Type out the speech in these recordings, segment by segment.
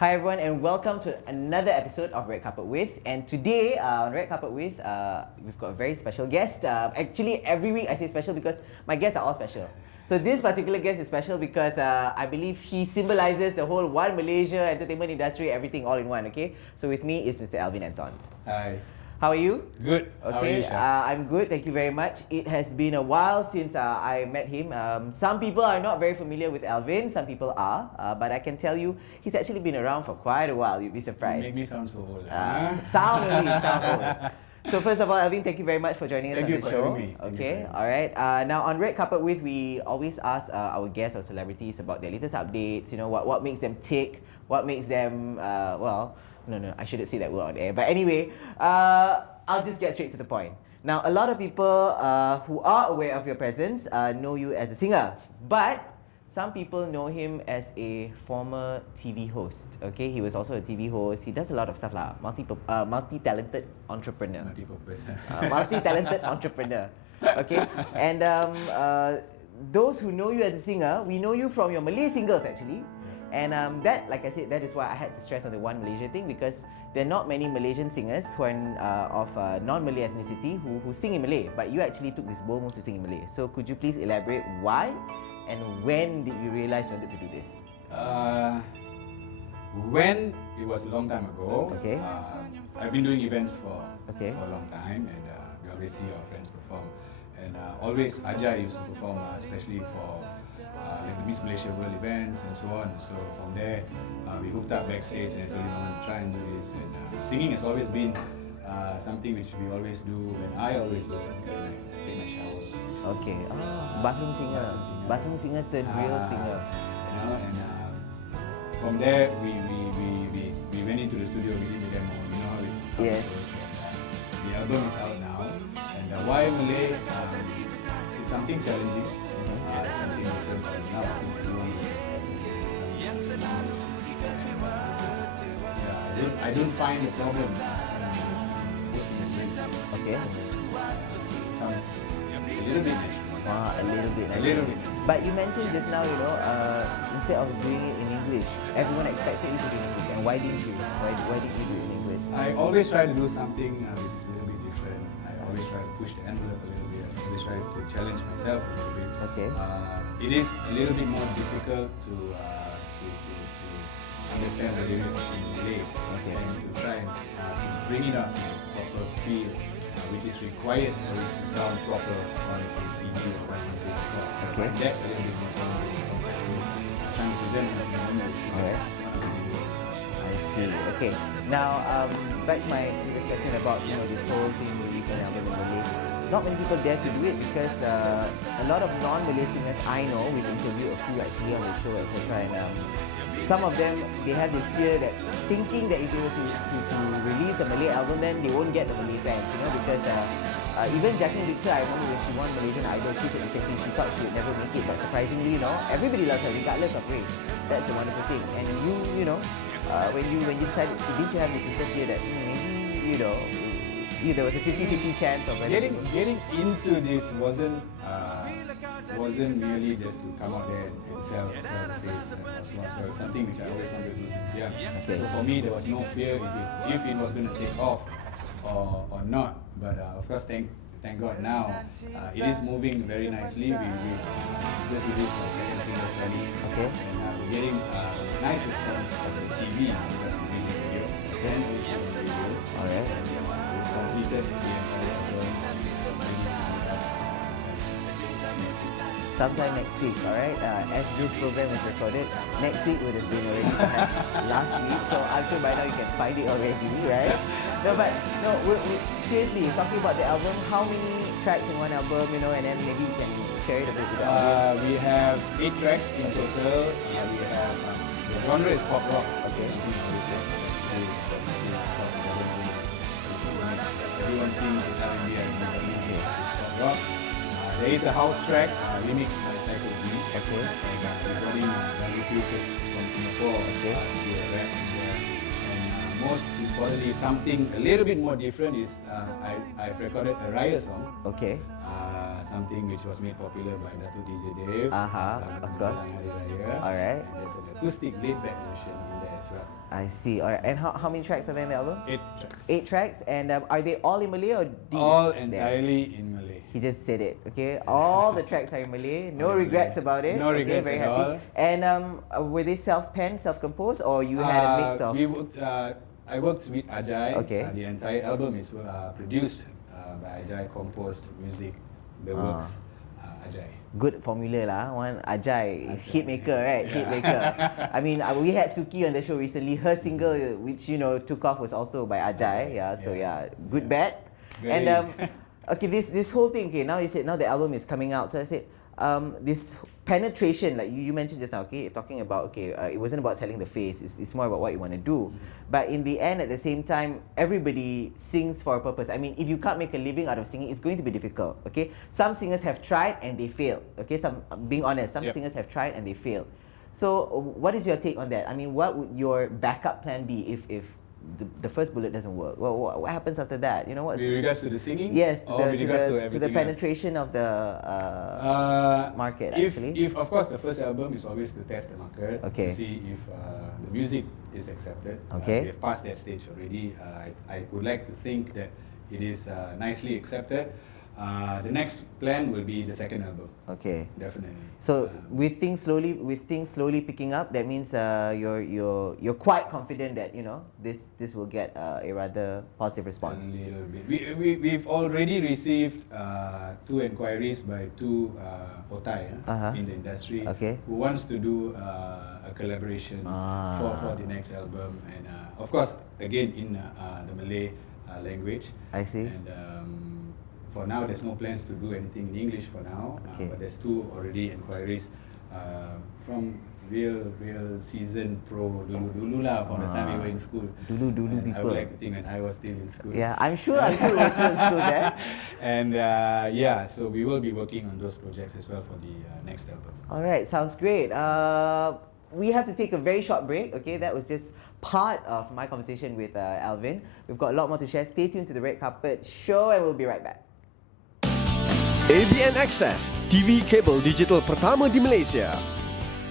Hi everyone and welcome to another episode of Red Carpet With. And today on Red Carpet With, we've got a very special guest. Actually, every week I say special because my guests are all special. So this particular guest is special because I believe he symbolizes the whole One Malaysia entertainment industry, everything all in one, okay? So with me is Mr. Alvin Anthons. Hi. How are you? Good. Okay, How are you, I'm good, thank you very much. It has been a while since I met him. Some people are not very familiar with Alvin, some people are, but I can tell you he's actually been around for quite a while, you'd be surprised. You make me sound so old. Sound old. So first of all, Alvin, thank you very much for joining us on the show. Having me. Okay, alright. Now on Red Carpet With, we always ask our guests or celebrities about their latest updates, you know, what makes them tick, what makes them, No, I shouldn't say that word on air. But anyway, I'll just get straight to the point. Now, a lot of people who are aware of your presence know you as a singer. But some people know him as a former TV host. Okay, he was also a TV host. He does a lot of stuff lah. Multi-talented entrepreneur. Multi-talented entrepreneur. Okay, and those who know you as a singer, we know you from your Malay singles actually. And that, like I said, that is why I had to stress on the One Malaysia thing, because there are not many Malaysian singers who are of non-Malay ethnicity who sing in Malay, but you actually took this bold move to sing in Malay. So could you please elaborate why and when did you realize you wanted to do this? When it was a long time ago. Okay. I've been doing events for Okay. a long time, and we always see our friends perform. And always Ajay used to perform, especially for like the Miss Malaysia World events and so on. So from there, we hooked up backstage and I told him I want to try and do this. And singing has always been something which we always do, and I always do when I take my shower. Okay. Bathroom singer. Bathroom singer turned real singer. You know, and from there we went into the studio, we did the demo. You know how it Yes. goes. The album is out now, and why Malay? It's something challenging. Something different now. I don't find a problem. Okay. Comes a little bit. Wow, a little bit. A little bit. But you mentioned just now, you know, instead of doing it in English, everyone expected you to do it in English. And why didn't you? Why did you do it in English? I always try to do something which is a little bit different. I always try to push the envelope a little bit. I always try to challenge myself a little bit. Okay. It is a little bit more difficult to understand the lyrics in Malay, Okay. and to try and bring it up in a proper feel, which is required for it to sound proper on a CD or what you say. Okay. That a little bit more challenging compared to trying to present it in English. Alright. I see. Okay. Now, back to my previous question about, you know, this whole thing releasing an album in Malay. Not many people dare to do it because a lot of non-Malay singers I know, we've interviewed a few actually on the show, etc. And some of them, they have this fear that thinking that if they were to release a Malay album, then they won't get the Malay fans, you know, because even Jacqueline Victor, I remember when she won Malaysian Idol, she said the same thing. She thought she would never make it, but surprisingly, you know, everybody loves her regardless of race. That's the wonderful thing. And you know, when you decided, did you have this fear that maybe, you know, there was a 50-50 chance of Getting into this wasn't really just to come out there and sell the face and so on. So it was something which I always wanted to do since young. Okay. So for me, there was no fear if it was going to take off or not. But of course, thank God now it is moving very nicely. We just released our second single study, Okay. and we're getting nice response on the TV because we made the video, then we showed the video. Alright. We've completed the entire album. Sometime next week, alright? As this program is recorded, next week would have been already perhaps last week, so I'm sure by now you can find it already, right? No, but no, seriously, talking about the album, how many tracks in one album, you know, and then maybe you can share it a bit with us. We have 8 tracks in total. We have the genre is pop rock. Okay. Everyone thinks it's R&B and pop rock. There is a house track, remixed by Cycle B. Okay. Recording producers from Singapore. Okay. And most importantly, something a little bit more different is I've recorded a Raya song. Okay. something which was made popular by Datuk DJ Dave. Of course. Alright. And there's an acoustic laid-back version in there as well. I see. Alright. And how many tracks are there in the album? 8 tracks. 8 tracks. And are they all in Malay or All entirely in Malay. He just said it. Okay. All the tracks are in Malay. No regrets about it. No regrets very at happy. all. And were they self-penned, self-composed, or you had a mix of? I worked with Ajay. Okay. The entire album is produced by Ajay, composed music, the works, Ajay. Good formula lah. One Ajay, hit maker, right? Yeah. Hit maker. I mean, we had Suki on the show recently. Her single, which took off, was also by Ajay. Yeah. So good bet. Very. And okay, this whole thing. Okay, now you said now the album is coming out. So I said this penetration, like you mentioned just now. Okay, talking about it wasn't about selling the face. It's more about what you want to do. But in the end, at the same time, everybody sings for a purpose. I mean, if you can't make a living out of singing, it's going to be difficult. Okay, some singers have tried and they failed. Okay, being honest, some singers have tried and they failed. So, what is your take on that? I mean, what would your backup plan be if the first bullet doesn't work? Well, what happens after that? What's With regards to the singing? Yes, to the penetration of the market. If of course the first album is always to test the market, Okay. to see if the music is accepted. Okay. We have passed that stage already. I would like to think that it is nicely accepted. The next plan will be the second album. Okay. Definitely. So with things slowly picking up, that means you're quite confident that this will get a rather positive response. A little bit. We've already received 2 inquiries by 2 otai in the industry who wants to do a collaboration for the next album, and of course again in the Malay language. I see. And for now, there's no plans to do anything in English for now, but there's 2 already inquiries from real seasoned pro dulu lah, from the time we were in school. Dulu And people. I would like to think that I was still in school. Yeah, I'm sure we were still in school there. And so we will be working on those projects as well for the next album. All right, sounds great. We have to take a very short break. Okay, that was just part of my conversation with Alvin. We've got a lot more to share. Stay tuned to the Red Carpet Show, and we'll be right back. ABNxcess, TV kabel digital pertama di Malaysia.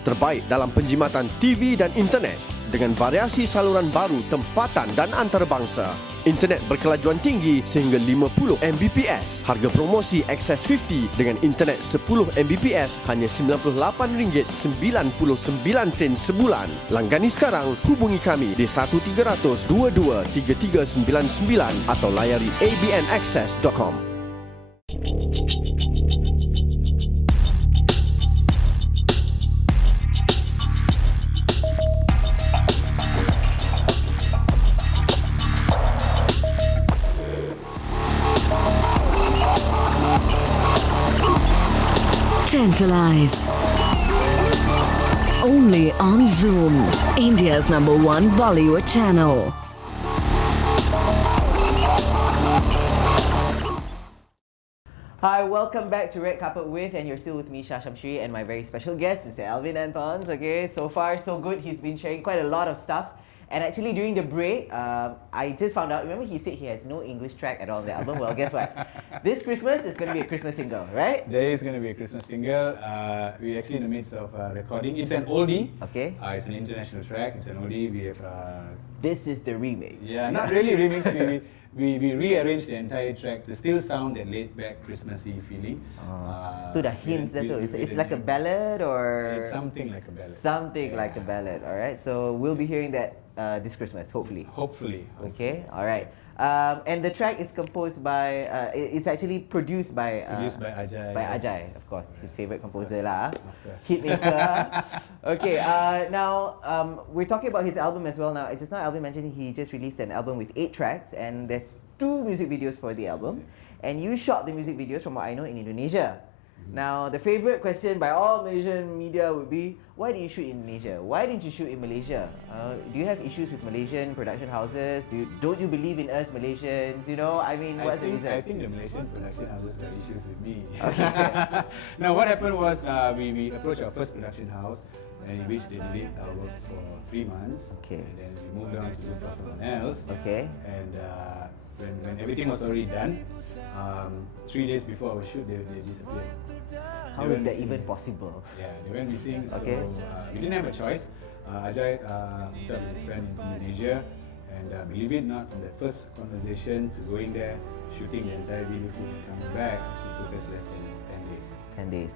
Terbaik dalam penjimatan TV dan internet dengan variasi saluran baru tempatan dan antarabangsa. Internet berkelajuan tinggi sehingga 50 Mbps. Harga promosi Access 50 dengan internet 10 Mbps hanya RM98.99 sebulan. Langgani sekarang, hubungi kami di 1300 22 3399 atau layari abnxcess.com. Tantalize. Only on Zoom, India's #1 Bollywood channel. Hi, welcome back to Red Carpet With, and you're still with me, Shah Shamshiri, and my very special guest, Mr. Alvin Anthons. Okay, so far so good. He's been sharing quite a lot of stuff. And actually, during the break, I just found out, remember he said he has no English track at all on the album? Well, guess what? This Christmas is going to be a Christmas single, right? There is going to be a Christmas single. We're actually in the midst of recording. It's an oldie. Okay. It's an international track. It's an oldie. We have... This is the remix. Yeah, not really remix. We rearranged the entire track to still sound that laid-back Christmassy feeling. To the hints that it's like a ballad, or it's something like a ballad. Something like a ballad. All right. So we'll be hearing that this Christmas, hopefully. Hopefully. Okay. All right. And the track is composed by. It's actually produced by. Produced by Ajay. By Ajay, of course, his favorite composer lah. Of course. Hitmaker. Okay. Now we're talking about his album as well. Now, just now Alvin mentioned he just released an album with 8 tracks, and there's 2 music videos for the album, and you shot the music videos, from what I know, in Indonesia. Now, the favorite question by all Malaysian media would be, why did you shoot in Indonesia? Why didn't you shoot in Malaysia? Do you have issues with Malaysian production houses? Don't you believe in us Malaysians? I mean, what's the reason? I think the Malaysian production houses have issues with me. Okay. Now, what happened was we approached our first production house, and in which they delayed our work for 3 months. Okay. And then we moved on to look for someone else. Okay. And when everything was already done, 3 days before our shoot, they disappeared. How is that even possible? Yeah, they went missing, so Okay. We didn't have a choice. Ajay met up with his friend in Indonesia, and believe it or not, from that first conversation to going there, shooting the entire video footage and coming back, it took us less than 10 days. 10 days.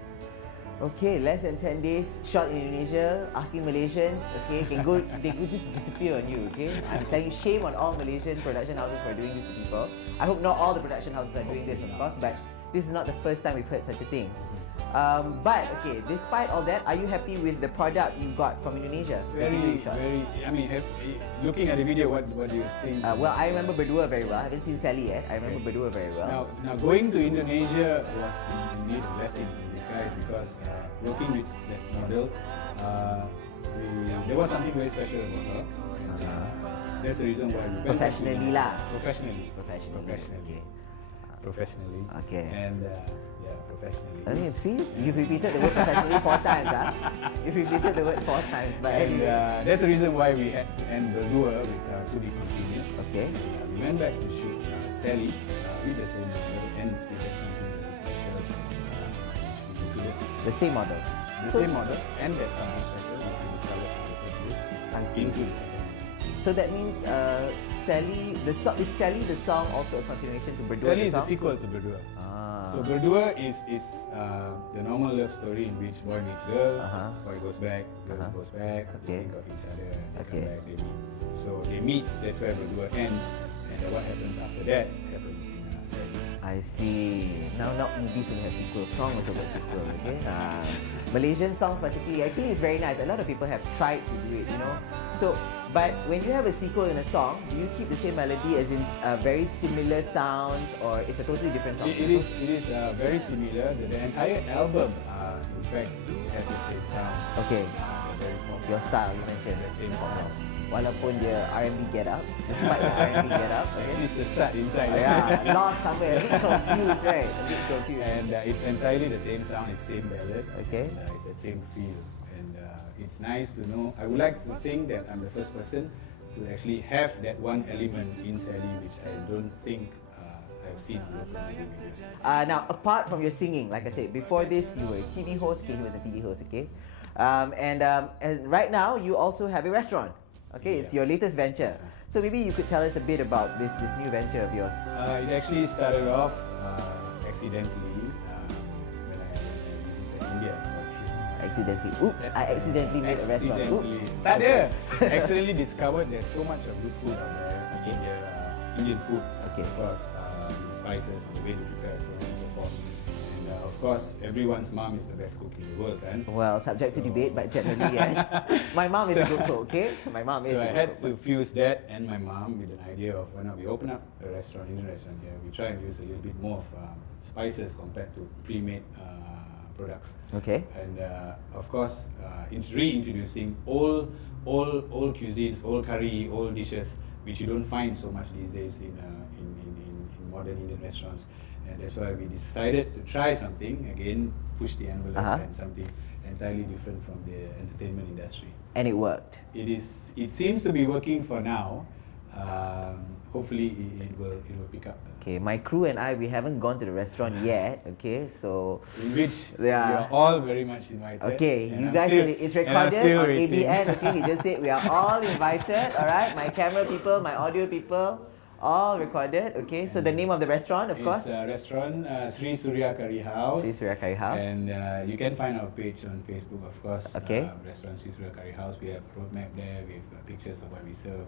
Okay, less than 10 days, shot in Indonesia, asking Malaysians, okay, they could just disappear on you, okay? I'm telling you, shame on all Malaysian production houses for doing this to people. I hope not all the production houses are doing this, of course, but this is not the first time we've heard such a thing. But, okay, despite all that, are you happy with the product you got from Indonesia? The video you shot? Very. I mean, looking at the video, what do you think? Well, I remember Berdua very well. I haven't seen Sally yet. I remember Berdua very well. Now going to Indonesia was indeed a blessing in disguise because working with that model, there was something very special about her. That's the reason why we went Professionally lah. Professionally. Okay. Professionally. Okay. And yeah, professionally. I mean, see, you've repeated the word professionally 4 times, huh? You've repeated the word 4 times, but And anyway. that's the reason why we had to end Berdua with 2D continuous. Okay. We went back to shoot Sally with the same model and we had something very special. We included The same model. the same model and that something special which we discovered in the first group. I see. So that means Sally, is Sally the song also a continuation to Berdua Sally the is the song? sequel to Berdua. Ah. So Berdua is the normal love story in which boy meets girl, boy goes back, girl goes back, Okay. think of each other, they Okay. come back, they meet. So they meet, that's where Berdua ends, and then what happens after that happens in Sally. I see. Now not movies will have sequel, song also got sequel, okay? Malaysian songs particularly, actually it's very nice. A lot of people have tried to do it, you know. So, but when you have a sequel in a song, do you keep the same melody as in very similar sounds or it's a totally different song? It is very similar. The entire album, in fact, has the same sound. Okay. Very popular. Your style you mentioned. The same sound. Walaupun dia R&B get up, despite the R&B get up, okay? It's the start inside. Yeah, lost somewhere, a bit confused, right? A bit confused. And it's entirely the same sound, it's same ballad. Okay. And, it's the same feel. And it's nice to know. I would like to think that I'm the first person to actually have that one element in Sally, which I don't think I've seen in local music videos. Now, apart from your singing, like I said, before this you were a TV host. Okay, he was a TV host. Okay, and right now you also have a restaurant. Okay, it's your latest venture. So maybe you could tell us a bit about this new venture of yours. It actually started off accidentally when I visited India. Accidentally. Oops, I accidentally made a restaurant. Oops. Tak ada. Accidentally discovered there's so much of good food out there. Okay. Indian food. Okay. Of course, the spices, the way to prepare, so on and so forth. And of course, everyone's mom is the best cook in the world, kan? Well, subject to debate, but generally yes. My mom is a good cook. Okay, my mom is. So a I good had cook. to fuse that and my mom with an idea of why not we open up a restaurant, Indian restaurant here. We try and use a little bit more of spices compared to pre-made products. Okay. And of course, reintroducing all cuisines, all curry, all dishes, which you don't find so much these days in modern Indian restaurants. And that's why we decided to try something again, push the envelope, and something entirely different from the entertainment industry. And it worked. It seems to be working for now. Hopefully, it will pick up. Okay, my crew and I, we haven't gone to the restaurant yet. Okay, so. In which Yeah. you are all very much invited. Okay, and you I'm guys, still- it's and I'm recorded still on waiting. ABN. Okay, he just said we are all invited. All right, my camera people, my audio people, all recorded. Okay, so the name of the restaurant, of course, It's a restaurant, Sri Surya Curry House. Sri Surya Curry House. And you can find our page on Facebook, of course. Okay. Restaurant Sri Surya Curry House. We have roadmap there. We have pictures of what we serve.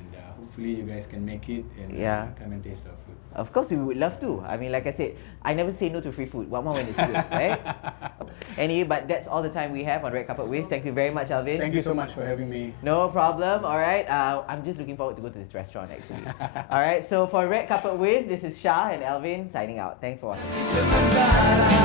And hopefully you guys can make it and come and taste our food. Of course, we would love to. I mean, like I said, I never say no to free food. What more when it's good, right? Anyway, but that's all the time we have on Red Carpet With. Thank you very much, Alvin. Thank you so much for having me. No problem. All right. I'm just looking forward to go to this restaurant, actually. All right. So for Red Carpet With, this is Shah and Alvin signing out. Thanks for watching.